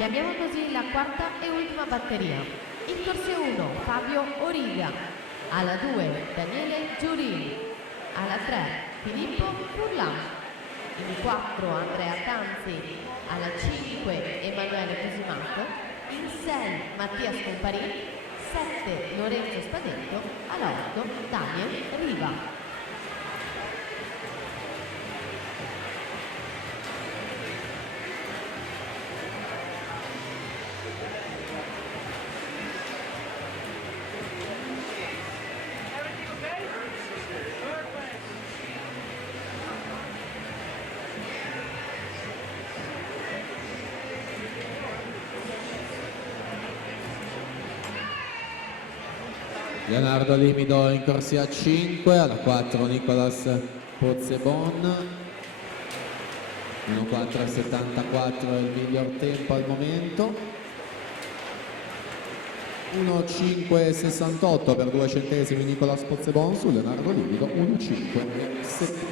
Chiamiamo così la quarta e ultima batteria. In corsia 1 Fabio Origa, alla 2 Daniele Giurini, alla 3 Filippo Furlan, in 4 Andrea Tanzi, alla 5 Emanuele Cosimato, in 6 Mattia Scomparini, 7 Lorenzo Spadetto, alla 8 Daniel Riva. Leonardo Limido in corsia 5, alla 4 Nicolas Pozzebon, 1.4.74 è il miglior tempo al momento, 1.5.68 per 2 centesimi Nicolas Pozzebon su Leonardo Limido, 1.5.70.